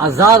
1000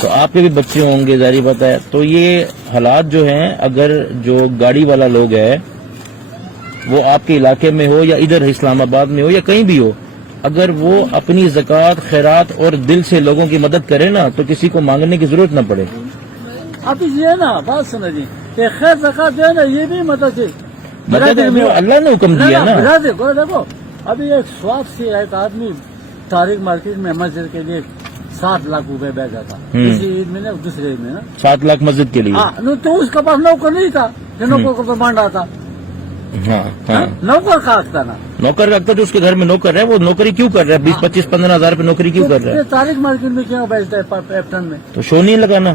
تو آپ کے بھی بچے ہوں گے ظاہر بات ہے. تو یہ حالات جو ہیں اگر جو گاڑی والا لوگ ہے وہ آپ کے علاقے میں ہو یا ادھر اسلام آباد میں ہو یا کہیں بھی ہو, اگر وہ اپنی زکوٰۃ خیرات اور دل سے لوگوں کی مدد کرے نا تو کسی کو مانگنے کی ضرورت نہ پڑے. اب یہ ہے نا بات سنو جی کہ خیر زکات جو ہے نا یہ بھی مدد ہے, مدد ہے وہ اللہ نے حکم دیا نا. برادر کو دیکھو ابھی ایک سواب سے ایک آدمی تاریخ مارکیٹ میں مسجد کے لیے 7 لاکھ روپے بیچا تھا, اسی عید میں نا دوسرے عید میں نا 7 لاکھ مسجد کے لیے. ہاں تو اس کے پاس نوکر نہیں تھا, نوکر کو تو بانٹا تھا. ہاں ہاں نوکر کھاتا نا, نوکر رکھتا جو اس کے گھر میں نوکر ہے وہ نوکری کیوں کر رہا ہے, 20-25-15 ہزار پہ نوکری کیوں کر رہا ہے. تاریخ مارکیٹ میں کیوں بیچتا ہے پیپٹن میں؟ تو شو نہیں لگانا,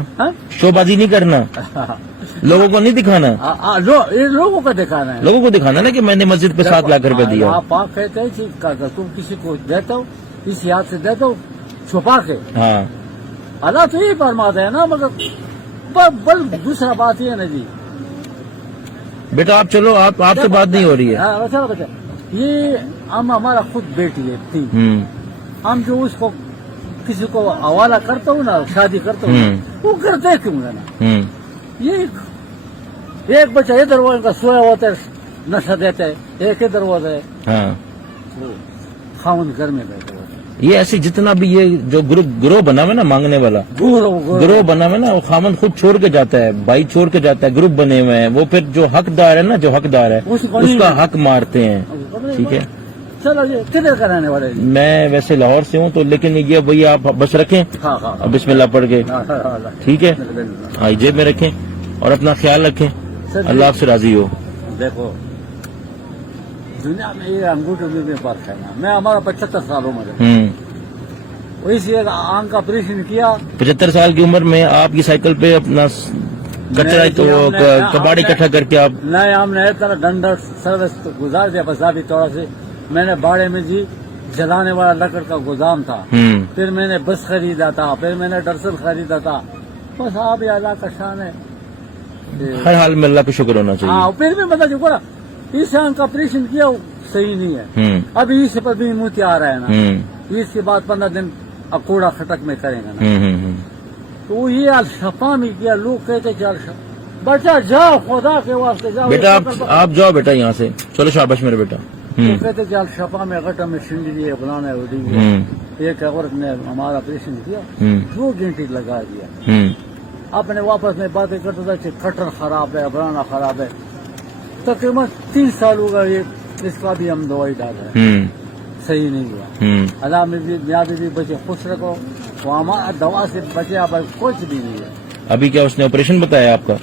شو بازی نہیں کرنا, لوگوں کو نہیں دکھانا, لوگوں کو دکھانا ہے, لوگوں کو دکھانا نا کہ میں نے مسجد پہ 7 لاکھ روپے دیا. آپ کہتے ہیں تم کسی کو دیتا ہو اس یاد سے دیتا ہو چھپا کے, ہاں اللہ تو یہی فرماتا ہے نا. مگر بل دوسرا بات یہ ہے نا جی بیٹا آپ چلو آپ سے بات نہیں ہو رہی ہے. اچھا بچہ یہ ہمارا خود بیٹی ہے تھی, ہم جو اس کو کسی کو حوالہ کرتا ہوں نا شادی کرتا ہوں وہ کرتے کیوں گا نا. یہ ایک بچہ ادھر وہ ان کا سویا ہوتا ہے نشہ دیتا ہے, ایک ادھر ہوتا ہے ہاں خاون گھر میں بیٹھے ہوتے. یہ ایسی جتنا بھی یہ جو گروہ بنا ہوا نا مانگنے والا گروہ بنا ہوا نا وہ خامن خود چھوڑ کے جاتا ہے, بھائی چھوڑ کے جاتا ہے, گروپ بنے ہوئے ہیں, وہ پھر جو حقدار ہے نا جو حقدار ہے اس کا حق مارتے ہیں. ٹھیک ہے چلو یہ کدھر کرانے والے جی؟ میں ویسے لاہور سے ہوں تو لیکن یہ بھائی آپ بس رکھیں بسم اللہ پڑھ کے, ٹھیک ہے ہاں جیب میں رکھیں اور اپنا خیال رکھیں, اللہ آپ سے راضی ہو. دیکھو دنیا میں یہ انگوٹھے میں فرق ہے نا, میں ہمارا 75 سال عمر ہے, ویسے آنکھ کا آپریشن کیا 75 سال کی عمر میں آپ کی سائیکل پہ اپنا کچرا تو کباڑی اکٹھا کر کے آپ نہیں ہم نے طرح ڈنڈر سروس گزار دیا بس ابھی تھوڑا سے. میں نے باڑے میں جی جلانے والا لکڑ کا گودام تھا, پھر میں نے بس خریدا تھا, پھر میں نے ڈرسل خریدا تھا. بس آپ یہ اللہ کا شان ہے, ہر حال میں اللہ کا شکر ہونا چاہیے. ہاں پھر بھی بتا جو اس آنکھ کا آپریشن کیا صحیح نہیں ہے. ابھی اس پر بھی موتی آ رہا ہے نا, اس کے بعد 15 دن اب کوڑا کھٹک میں کریں گے نا. تو یہ الشفا میں کیا, لوگ کہتے کہ بچہ جاؤ خدا کے واسطے جاؤ بیٹا, آپ جاؤ بیٹا یہاں سے, چلو شاباش میرے بیٹا. وہ کہتے کہ الشفا میں گٹا میں سنڈلی ہے بنانا ہے. ایک عورت نے ہمارا آپریشن کیا 2 گھنٹے لگا دیا. اپنے واپس میں باتیں کرتا تھا کہ کٹر خراب ہے, بنانا خراب ہے. تقریباً 3 سال ہوگا یہ, اس کا بھی ہم دوائی ڈال رہے ہیں, صحیح نہیں ہوا. اللہ میں بھی میاد بھی بچے خوش رکھو, وہ ہمارا دوا سے بچے آپ کچھ بھی نہیں ہے. ابھی کیا اس نے آپریشن بتایا آپ کا؟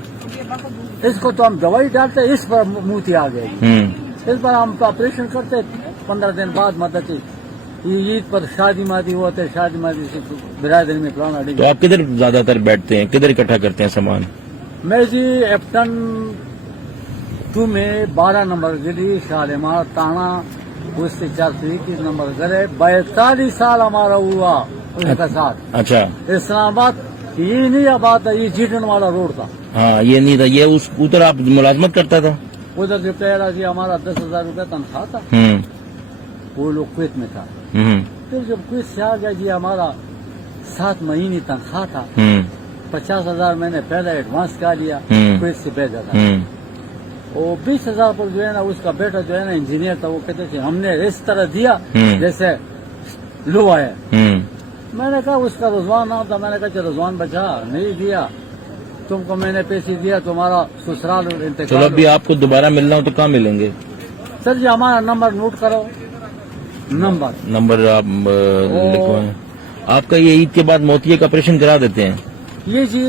اس کو تو ہم دوائی ڈالتے اس پر موتی آ گئی, اس پر ہم آپریشن کرتے 15 دن بعد مدد عید پر شادی مادی ہوتے, شادی مادی سے برادری میں پلانا. تو آپ کدھر زیادہ تر بیٹھتے ہیں, کدھر اکٹھا کرتے ہیں سامان؟ میں جی ایپٹن 2 میں 12 نمبر گلی شالمار تانا, اس سے 421 نمبر گھر ہے. 42 سال ہمارا ہوا اس کا ساتھ. اچھا اسلام آباد یہ نہیں بات ہے, یہ جیٹن والا روڈ تھا. ہاں یہ نہیں تھا, یہ اس ادھر آپ ملازمت کرتا تھا. ادھر سے پہلا جی ہمارا 10,000 روپے تنخواہ تھا, وہ لوگ کویت میں تھا. پھر جب کویت سے آ گیا جی ہمارا 7 مہینے تنخواہ تھا, 50,000 میں نے پہلے ایڈوانس کا لیا, کویت سے بھیجا تھا. وہ 20,000 پر جو ہے نا اس کا بیٹا جو ہے نا انجینئر تھا, وہ کہتے تھے ہم نے اس طرح دیا جیسے لو ہے. میں نے کہا اس کا رضوان نام تھا, میں نے کہا رضوان بچا نہیں دیا, تم کو میں نے پیسے دیا, تمہارا سسرال انتقال. چلو ابھی آپ کو دوبارہ ملنا ہو تو کہاں ملیں گے؟ سر جی ہمارا نمبر نوٹ کرو, نمبر آپ لکھوائیں. آپ کا یہ عید کے بعد موتیے کا آپریشن کرا دیتے ہیں؟ یہ جی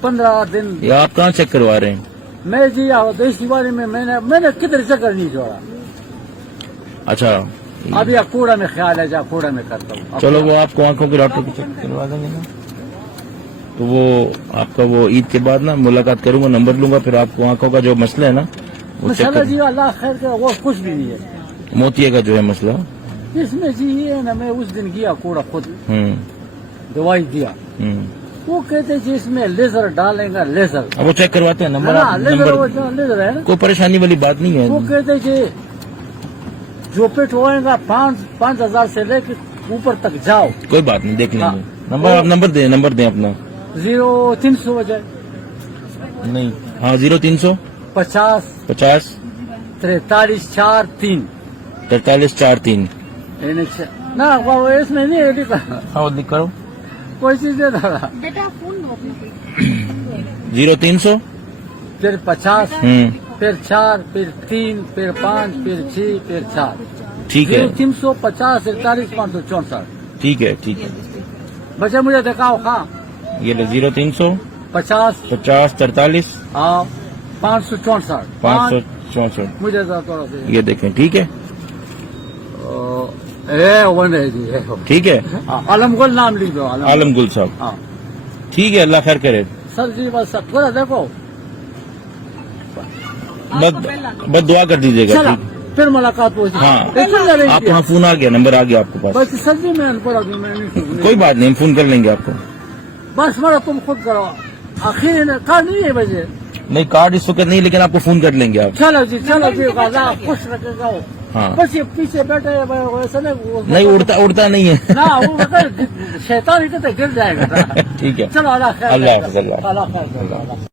15 دن. یہ آپ کہاں چیک کروا رہے ہیں؟ میں جی دیسی والے میں نے کدھر چکر نہیں چھوڑا. اچھا ابھی کوڑا میں خیال ہے, جا کوڑا میں کرتا ہوں. چلو وہ آپ کو آنکھوں کے ڈاکٹر کو چیک کروا دیں گے نا, تو وہ آپ کا وہ عید کے بعد نا ملاقات کروں گا, نمبر لوں گا, پھر آپ کو آنکھوں کا جو مسئلہ ہے نا وہ چیک کر. جی اللہ خیر کا, وہ کچھ بھی نہیں ہے موتیے کا جو ہے مسئلہ اس میں جی یہ ہے نا. میں اس دن گیا کوڑا خود دوائی دیا, وہ کہتے جی اس میں لیزر ڈالیں گا, لیزر وہ چیک کرواتے ہیں. نمبر لیزر ہے, کوئی پریشانی والی بات نہیں ہے. وہ کہتے جی جو پیٹ ہوئے گا 5,000 سے لے کے اوپر تک جاؤ. کوئی بات نہیں, دیکھ لیں گے. نمبر آپ نمبر دیں اپنا. 0300 بجے نہیں ہاں 0300 50 50 43 4 3 43 43 نہ وہ اس میں نہیں لکھا ہاں وہ لکھ کرو کوئی چیز دے رہا بیٹا فون دو اپنا کوئی 0300 پھر 50 ہوں پھر 4 پھر 3 پھر 5 پھر 6 پھر 4 ٹھیک ہے 0350 43 564 ٹھیک ہے ٹھیک ہے بچے مجھے دکھاؤ ہاں یہ لے 0300 50 50 43 ہاں 564 564 مجھے تھوڑا سا یہ دیکھیں ٹھیک ہے وہ نہیں جی ٹھیک ہے عالم گل نام لکھ دو عالم گل صاحب ہاں ٹھیک ہے اللہ خیر کرے سر جی بس سب تھوڑا دیکھو بس دعا کر دیجیے گا چلا ٹھیک پھر ملاقات ہو ہاں آپ وہاں فون آ گیا نمبر آ گیا آپ کے پاس بس سر جی میں کوئی بات نہیں ہم فون کر لیں گے آپ کو بس میرا تم خود کرو آخر کار نہیں ہے بجے نہیں کارڈ اس وقت نہیں لیکن آپ کو فون کر لیں گے آپ چلو جی اللہ خوش رکھے گا ہاں بس یہ پیچھے بیٹھے ویسے نہیں اڑتا نہیں ہے نہ وہ شیطان ہی کہتے گر جائے گا ٹھیک ہے چلو اللہ خیر اللہ حافظ اللہ اللہ خیر